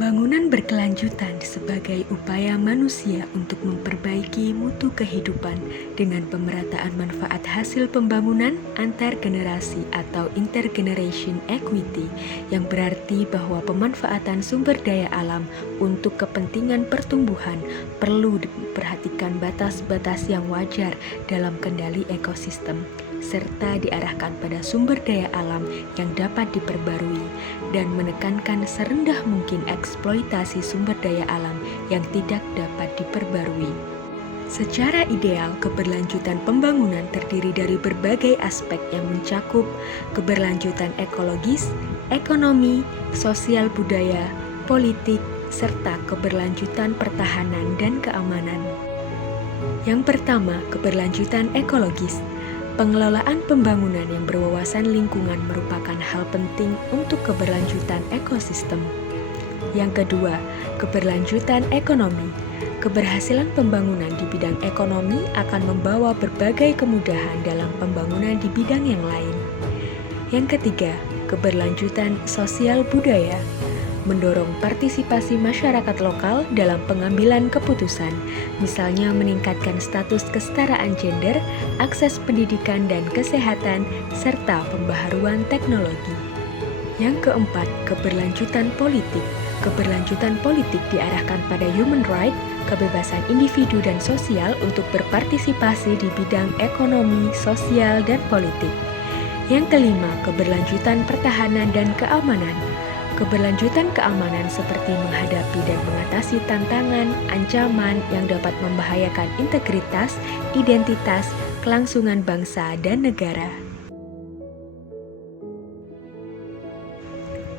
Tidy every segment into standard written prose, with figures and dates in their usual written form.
Pembangunan berkelanjutan sebagai upaya manusia untuk memperbaiki mutu kehidupan dengan pemerataan manfaat hasil pembangunan antar generasi atau intergeneration equity, yang berarti bahwa pemanfaatan sumber daya alam untuk kepentingan pertumbuhan perlu diperhatikan batas-batas yang wajar dalam kendali ekosistem, serta diarahkan pada sumber daya alam yang dapat diperbarui dan menekankan serendah mungkin eksploitasi sumber daya alam yang tidak dapat diperbarui. Secara ideal, keberlanjutan pembangunan terdiri dari berbagai aspek yang mencakup keberlanjutan ekologis, ekonomi, sosial budaya, politik, serta keberlanjutan pertahanan dan keamanan. Yang pertama, keberlanjutan ekologis. Pengelolaan pembangunan yang berwawasan lingkungan merupakan hal penting untuk keberlanjutan ekosistem. Yang kedua, keberlanjutan ekonomi. Keberhasilan pembangunan di bidang ekonomi akan membawa berbagai kemudahan dalam pembangunan di bidang yang lain. Yang ketiga, keberlanjutan sosial budaya. Mendorong partisipasi masyarakat lokal dalam pengambilan keputusan, misalnya meningkatkan status kesetaraan gender, akses pendidikan dan kesehatan, serta pembaharuan teknologi. Yang keempat, keberlanjutan politik. Keberlanjutan politik diarahkan pada human right, kebebasan individu dan sosial untuk berpartisipasi di bidang ekonomi, sosial, dan politik. Yang kelima, keberlanjutan pertahanan dan keamanan. Keberlanjutan keamanan seperti menghadapi dan mengatasi tantangan, ancaman yang dapat membahayakan integritas, identitas, kelangsungan bangsa dan negara.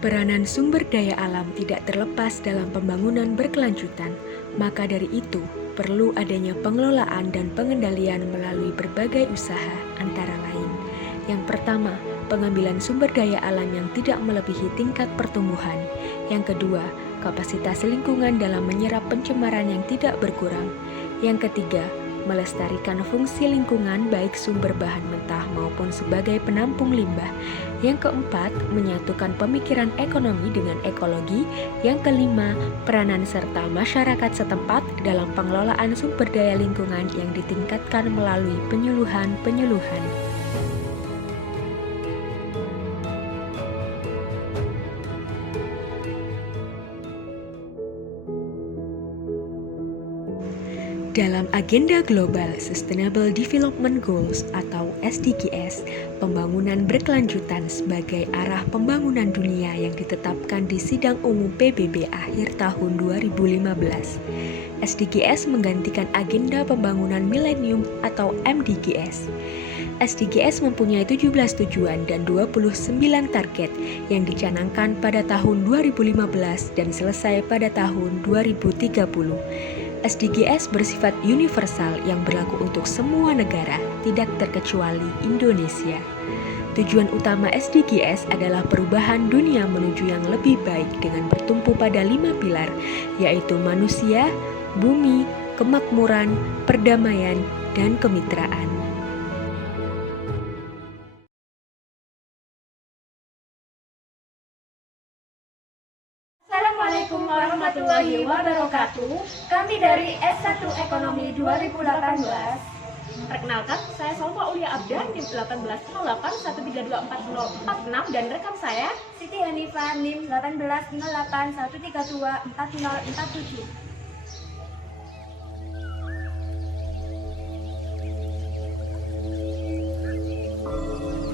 Peranan sumber daya alam tidak terlepas dalam pembangunan berkelanjutan, maka dari itu perlu adanya pengelolaan dan pengendalian melalui berbagai usaha, antara lain. Yang pertama, pengambilan sumber daya alam yang tidak melebihi tingkat pertumbuhan. Yang kedua, kapasitas lingkungan dalam menyerap pencemaran yang tidak berkurang. Yang ketiga, melestarikan fungsi lingkungan baik sumber bahan mentah maupun sebagai penampung limbah. Yang keempat, menyatukan pemikiran ekonomi dengan ekologi. Yang kelima, peranan serta masyarakat setempat dalam pengelolaan sumber daya lingkungan yang ditingkatkan melalui penyuluhan-penyuluhan. Dalam Agenda Global Sustainable Development Goals atau SDGs, pembangunan berkelanjutan sebagai arah pembangunan dunia yang ditetapkan di Sidang Umum PBB akhir tahun 2015. SDGs menggantikan Agenda Pembangunan Milenium atau MDGs. SDGs mempunyai 17 tujuan dan 29 target yang dicanangkan pada tahun 2015 dan selesai pada tahun 2030. SDGs bersifat universal yang berlaku untuk semua negara, tidak terkecuali Indonesia. Tujuan utama SDGs adalah perubahan dunia menuju yang lebih baik dengan bertumpu pada 5 pilar, yaitu manusia, bumi, kemakmuran, perdamaian, dan kemitraan. Assalamualaikum warahmatullahi wabarakatuh. Kami dari S1 Ekonomi 2018. Perkenalkan, saya Salma Ulia Abdan, NIM 1808132446 dan rekan saya Siti Hanifah, NIM 1808132447.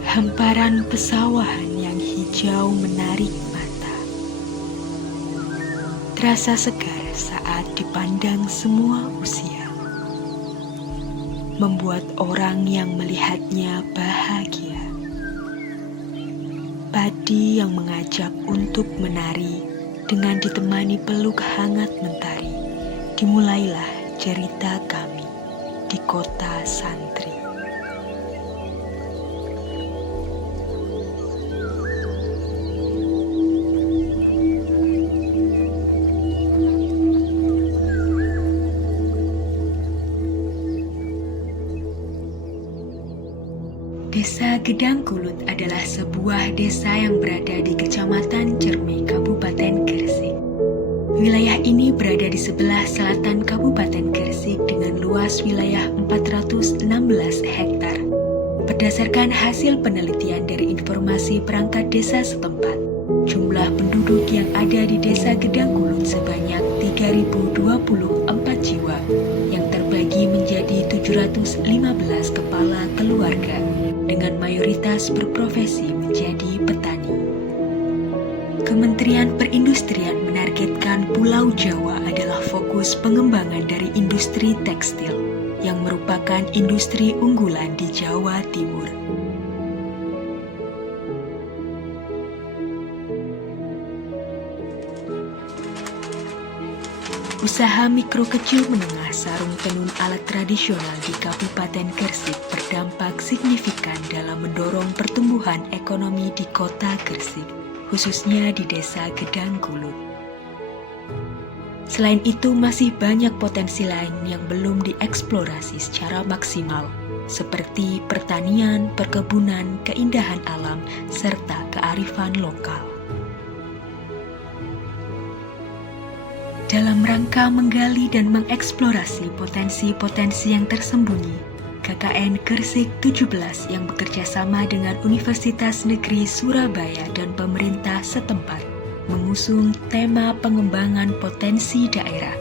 Hamparan pesawahan yang hijau menarik mata. Terasa segar saat dipandang semua usia. Membuat orang yang melihatnya bahagia. Padi yang mengajak untuk menari dengan ditemani peluk hangat mentari. Dimulailah cerita kami di kota santri. Desa Gedang Kulut adalah sebuah desa yang berada di Kecamatan Cerme, Kabupaten Gresik. Wilayah ini berada di sebelah selatan Kabupaten Gresik dengan luas wilayah 416 hektar. Berdasarkan hasil penelitian dari informasi perangkat desa setempat, jumlah penduduk yang ada di Desa Gedangkulut sebanyak 3.024 jiwa yang terbagi menjadi 715 kepala keluarga dengan mayoritas berprofesi menjadi petani. Kementerian Perindustrian menargetkan Pulau Jawa adalah fokus pengembangan dari industri tekstil yang merupakan industri unggulan di Jawa Timur. Usaha mikro kecil menengah sarung tenun alat tradisional di Kabupaten Gresik berdampak signifikan dalam mendorong pertumbuhan ekonomi di kota Gresik, khususnya di Desa Gedangkulut. Selain itu, masih banyak potensi lain yang belum dieksplorasi secara maksimal, seperti pertanian, perkebunan, keindahan alam, serta kearifan lokal. Dalam rangka menggali dan mengeksplorasi potensi-potensi yang tersembunyi, KKN Gresik 17 yang bekerja sama dengan Universitas Negeri Surabaya dan pemerintah setempat mengusung tema pengembangan potensi daerah.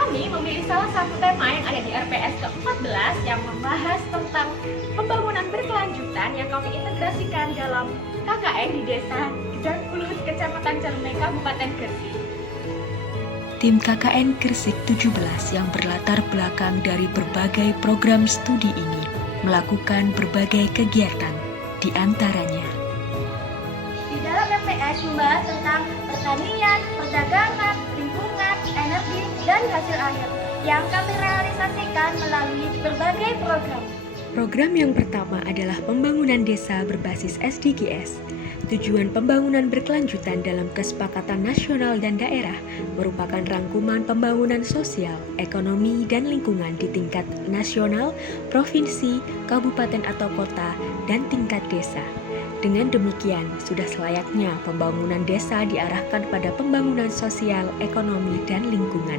Kami memilih salah satu tema yang ada di RPS ke-14 yang membahas tentang pembangunan berkelanjutan yang kami integrasikan dalam KKN di Desa Gedangkulut, Kecamatan Cerme, Kabupaten Gresik. Tim KKN Gresik 17 yang berlatar belakang dari berbagai program studi ini melakukan berbagai kegiatan, di antaranya Di dalam RPS membahas tentang pertanian, perdagangan, lingkungan, energi, dan hasil akhir yang kami realisasikan melalui berbagai program. Program yang pertama adalah pembangunan desa berbasis SDGs. Tujuan pembangunan berkelanjutan dalam kesepakatan nasional dan daerah merupakan rangkuman pembangunan sosial, ekonomi, dan lingkungan di tingkat nasional, provinsi, kabupaten atau kota, dan tingkat desa. Dengan demikian, sudah selayaknya pembangunan desa diarahkan pada pembangunan sosial, ekonomi, dan lingkungan.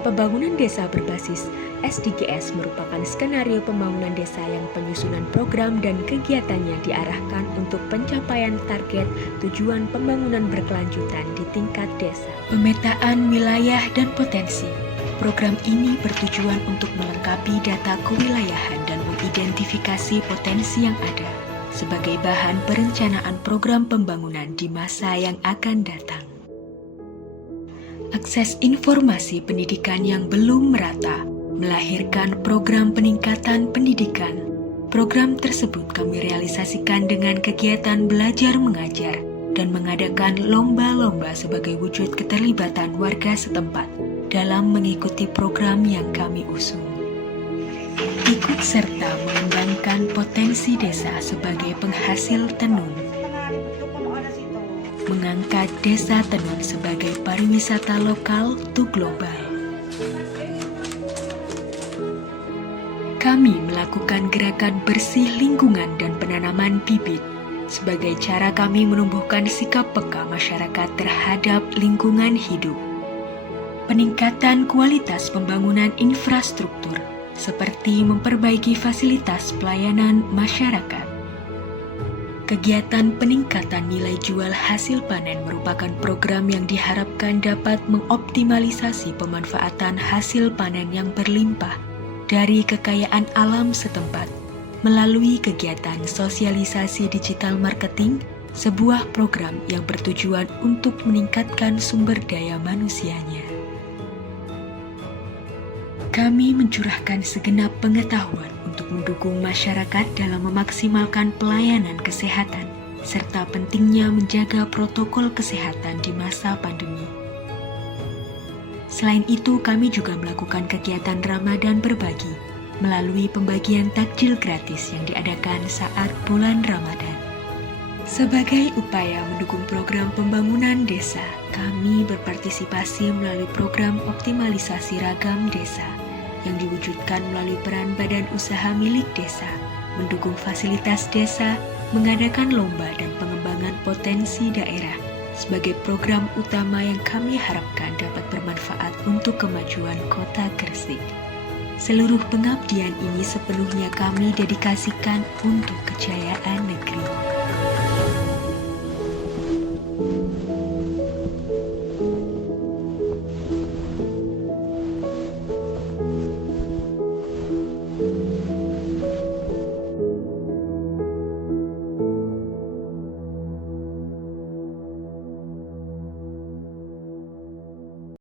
Pembangunan desa berbasis SDGs merupakan skenario pembangunan desa yang penyusunan program dan kegiatannya diarahkan untuk pencapaian target tujuan pembangunan berkelanjutan di tingkat desa. Pemetaan wilayah dan potensi. Program ini bertujuan untuk melengkapi data kewilayahan dan mengidentifikasi potensi yang ada sebagai bahan perencanaan program pembangunan di masa yang akan datang. Akses informasi pendidikan yang belum merata melahirkan program peningkatan pendidikan. Program tersebut kami realisasikan dengan kegiatan belajar mengajar dan mengadakan lomba-lomba sebagai wujud keterlibatan warga setempat dalam mengikuti program yang kami usung. Ikut serta mengembangkan potensi desa sebagai penghasil tenun, mengangkat desa tenun sebagai pariwisata lokal to global. Kami melakukan gerakan bersih lingkungan dan penanaman bibit sebagai cara kami menumbuhkan sikap peka masyarakat terhadap lingkungan hidup. Peningkatan kualitas pembangunan infrastruktur seperti memperbaiki fasilitas pelayanan masyarakat. Kegiatan peningkatan nilai jual hasil panen merupakan program yang diharapkan dapat mengoptimalisasi pemanfaatan hasil panen yang berlimpah dari kekayaan alam setempat melalui kegiatan sosialisasi digital marketing, sebuah program yang bertujuan untuk meningkatkan sumber daya manusianya. Kami mencurahkan segenap pengetahuan untuk mendukung masyarakat dalam memaksimalkan pelayanan kesehatan, serta pentingnya menjaga protokol kesehatan di masa pandemi. Selain itu, kami juga melakukan kegiatan Ramadan berbagi melalui pembagian takjil gratis yang diadakan saat bulan Ramadan. Sebagai upaya mendukung program pembangunan desa, kami berpartisipasi melalui program optimalisasi ragam desa yang diwujudkan melalui peran badan usaha milik desa, mendukung fasilitas desa, mengadakan lomba dan pengembangan potensi daerah, sebagai program utama yang kami harapkan dapat bermanfaat untuk kemajuan Kota Gresik. Seluruh pengabdian ini sepenuhnya kami dedikasikan untuk kejayaan negeri.